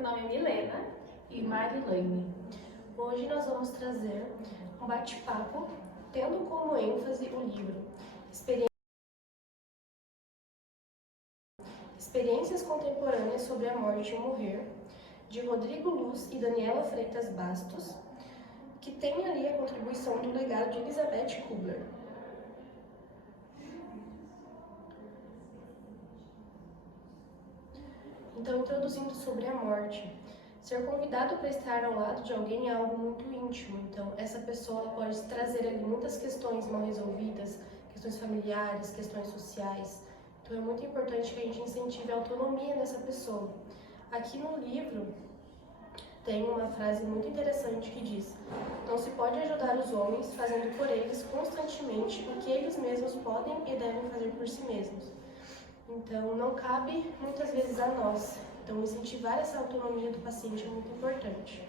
Meu nome é Milena e Marilene. Hoje nós vamos trazer um bate-papo tendo como ênfase o livro Experiências Contemporâneas sobre a Morte e o Morrer, de Rodrigo Luz e Daniela Freitas Bastos, que tem ali a contribuição do legado de Elizabeth Kubler. Então, introduzindo sobre a morte. Ser convidado para estar ao lado de alguém é algo muito íntimo. Então, essa pessoa pode trazer ali muitas questões mal resolvidas, questões familiares, questões sociais. Então, é muito importante que a gente incentive a autonomia dessa pessoa. Aqui no livro, tem uma frase muito interessante que diz: não se pode ajudar os homens fazendo por eles constantemente o que eles mesmos podem e devem fazer por si mesmos. Então, não cabe muitas vezes a nós. Então, incentivar essa autonomia do paciente é muito importante.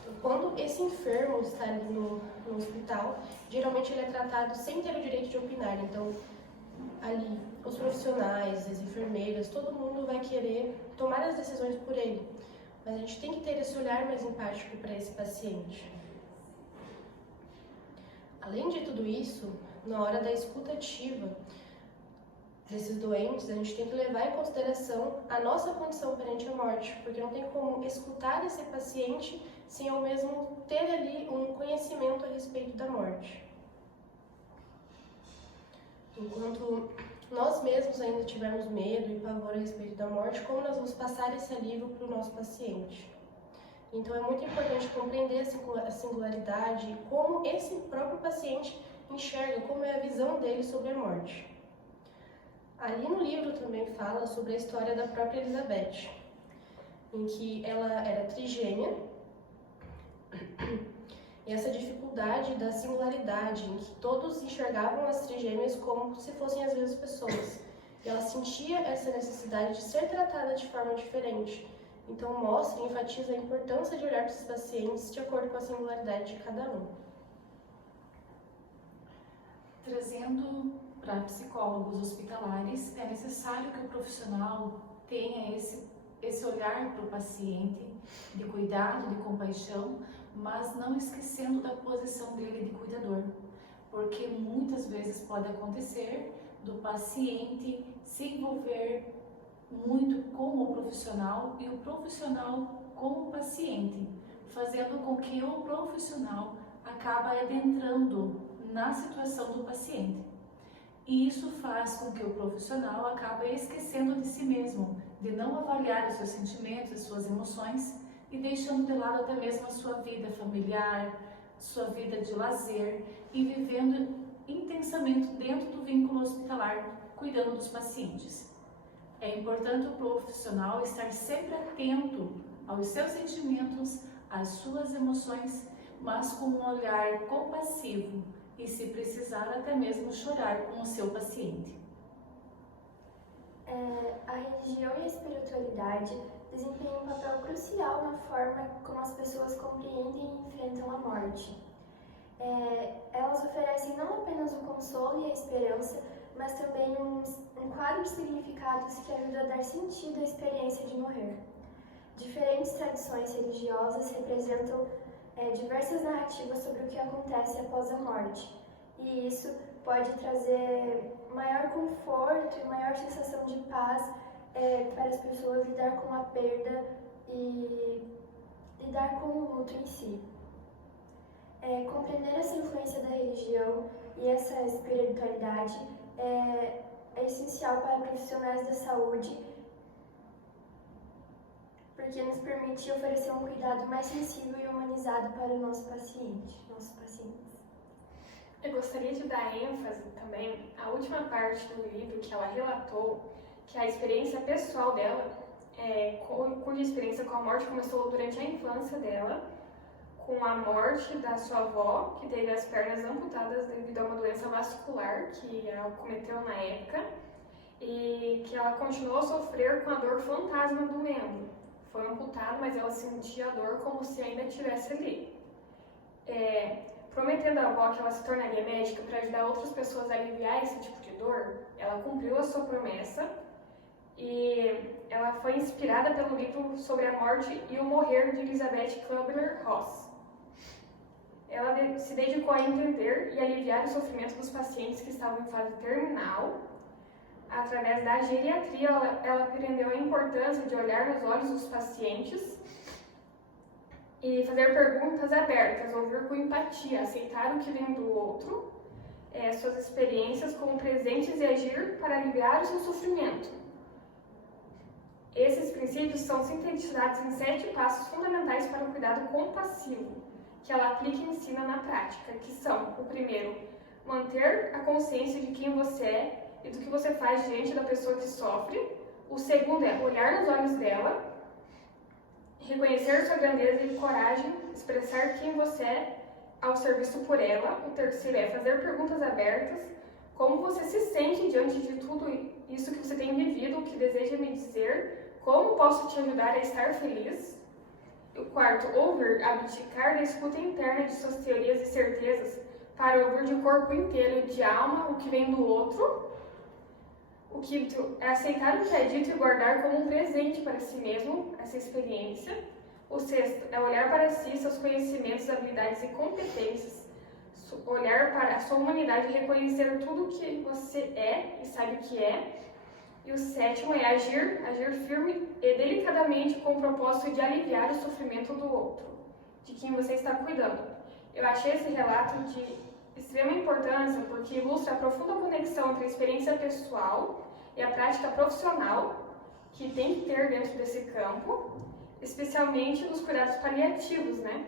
Então, quando esse enfermo está ali no hospital, geralmente ele é tratado sem ter o direito de opinar. Então, ali, os profissionais, as enfermeiras, todo mundo vai querer tomar as decisões por ele. Mas a gente tem que ter esse olhar mais empático para esse paciente. Além de tudo isso, na hora da escuta ativa desses doentes, a gente tem que levar em consideração a nossa condição perante a morte, porque não tem como escutar esse paciente sem ao mesmo ter ali um conhecimento a respeito da morte. Enquanto nós mesmos ainda tivermos medo e pavor a respeito da morte, como nós vamos passar esse alívio para o nosso paciente? Então, é muito importante compreender a singularidade e como esse próprio paciente enxerga, como é a visão dele sobre a morte. Ali no livro também fala sobre a história da própria Elizabeth, em que ela era trigêmea, e essa dificuldade da singularidade, em que todos enxergavam as trigêmeas como se fossem as mesmas pessoas. E ela sentia essa necessidade de ser tratada de forma diferente. Então mostra e enfatiza a importância de olhar para esses pacientes de acordo com a singularidade de cada um. Trazendo para psicólogos hospitalares, é necessário que o profissional tenha esse olhar para o paciente, de cuidado, de compaixão, mas não esquecendo da posição dele de cuidador, porque muitas vezes pode acontecer do paciente se envolver muito com o profissional e o profissional com o paciente, fazendo com que o profissional acabe adentrando na situação do paciente. E isso faz com que o profissional acabe esquecendo de si mesmo, de não avaliar os seus sentimentos, as suas emoções e deixando de lado até mesmo a sua vida familiar, sua vida de lazer e vivendo intensamente dentro do vínculo hospitalar, cuidando dos pacientes. É importante o profissional estar sempre atento aos seus sentimentos, às suas emoções, mas com um olhar compassivo e, se precisar, até mesmo chorar com o seu paciente. A religião e a espiritualidade desempenham um papel crucial na forma como as pessoas compreendem e enfrentam a morte. Elas oferecem não apenas o consolo e a esperança, mas também um quadro de significados que ajuda a dar sentido à experiência de morrer. Diferentes tradições religiosas representam diversas narrativas sobre o que acontece após a morte, e isso pode trazer maior conforto e maior sensação de paz para as pessoas lidar com a perda e lidar com o luto em si. Compreender essa influência da religião e essa espiritualidade é essencial para profissionais da saúde, porque nos permite oferecer um cuidado mais sensível e humanizado para o nossos pacientes. Eu gostaria de dar ênfase também à última parte do livro que ela relatou, que a experiência pessoal dela, cuja experiência com a morte começou durante a infância dela, com a morte da sua avó, que teve as pernas amputadas devido a uma doença vascular que ela cometeu na época, e que ela continuou a sofrer com a dor fantasma do membro. Foi amputado, mas ela sentia a dor como se ainda estivesse ali. Prometendo à avó que ela se tornaria médica para ajudar outras pessoas a aliviar esse tipo de dor, ela cumpriu a sua promessa e ela foi inspirada pelo livro Sobre a Morte e o Morrer de Elizabeth Kubler-Ross. Ela se dedicou a entender e aliviar o sofrimento dos pacientes que estavam em fase terminal. Através da geriatria, ela aprendeu a importância de olhar nos olhos dos pacientes e fazer perguntas abertas, ouvir com empatia, aceitar o que vem do outro, suas experiências como presentes e agir para aliviar o seu sofrimento. Esses princípios são sintetizados em 7 passos fundamentais para o cuidado compassivo, que ela aplica e ensina na prática, que são: o primeiro, manter a consciência de quem você é e do que você faz diante da pessoa que sofre. O segundo é olhar nos olhos dela, reconhecer sua grandeza e coragem, expressar quem você é ao ser visto por ela. O terceiro é fazer perguntas abertas, como você se sente diante de tudo isso que você tem vivido, o que deseja me dizer, como posso te ajudar a estar feliz. O quarto, ouvir, abdicar da escuta interna de suas teorias e certezas para ouvir de corpo inteiro, de alma, o que vem do outro. O quinto é aceitar o que é dito e guardar como um presente para si mesmo essa experiência. O sexto é olhar para si, seus conhecimentos, habilidades e competências, olhar para a sua humanidade e reconhecer tudo o que você é e sabe o que é. E o sétimo é agir firme e delicadamente com o propósito de aliviar o sofrimento do outro, de quem você está cuidando. Eu achei esse relato de extrema importância porque ilustra a profunda conexão entre a experiência pessoal e a prática profissional que tem que ter dentro desse campo, especialmente nos cuidados paliativos, né?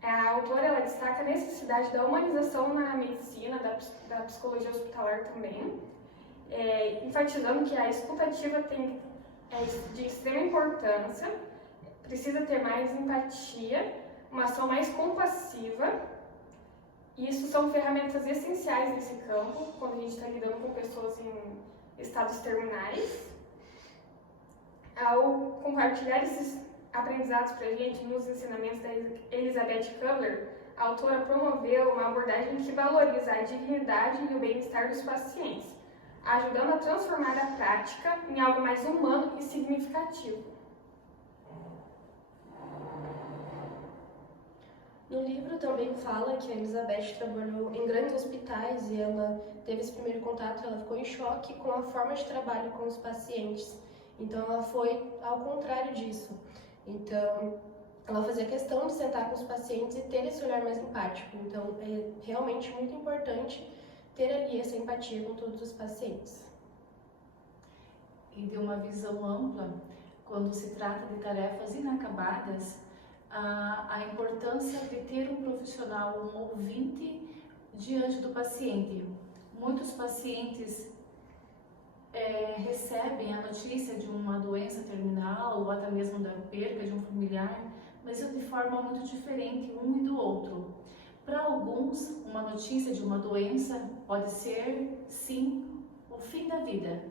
A autora ela destaca a necessidade da humanização na medicina, da psicologia hospitalar também, enfatizando que a escuta ativa é de extrema importância, precisa ter mais empatia, uma ação mais compassiva. Isso são ferramentas essenciais nesse campo, quando a gente está lidando com pessoas em estados terminais. Ao compartilhar esses aprendizados para a gente nos ensinamentos da Elizabeth Kubler, a autora promoveu uma abordagem que valoriza a dignidade e o bem-estar dos pacientes, ajudando a transformar a prática em algo mais humano e significativo. No livro também fala que a Elizabeth trabalhou em grandes hospitais e ela teve esse primeiro contato, ela ficou em choque com a forma de trabalho com os pacientes. Então ela foi ao contrário disso. Então ela fazia questão de sentar com os pacientes e ter esse olhar mais empático. Então é realmente muito importante ter ali essa empatia com todos os pacientes. E de uma visão ampla, quando se trata de tarefas inacabadas, a importância de ter um profissional, um ouvinte diante do paciente. Muitos pacientes recebem a notícia de uma doença terminal ou até mesmo da perca de um familiar, mas de forma muito diferente um e do outro. Para alguns, uma notícia de uma doença pode ser, sim, o fim da vida.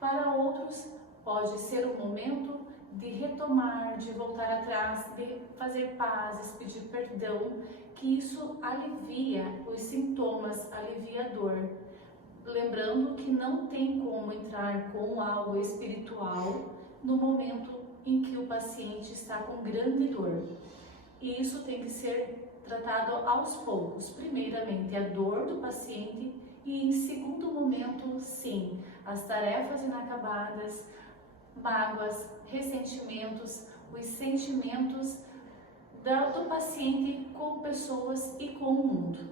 Para outros, pode ser um momento de retomar, de voltar atrás, de fazer pazes, pedir perdão, que isso alivia os sintomas, alivia a dor. Lembrando que não tem como entrar com algo espiritual no momento em que o paciente está com grande dor. E isso tem que ser tratado aos poucos. Primeiramente, a dor do paciente e, em segundo momento, sim, as tarefas inacabadas, mágoas, ressentimentos, os sentimentos do paciente com pessoas e com o mundo.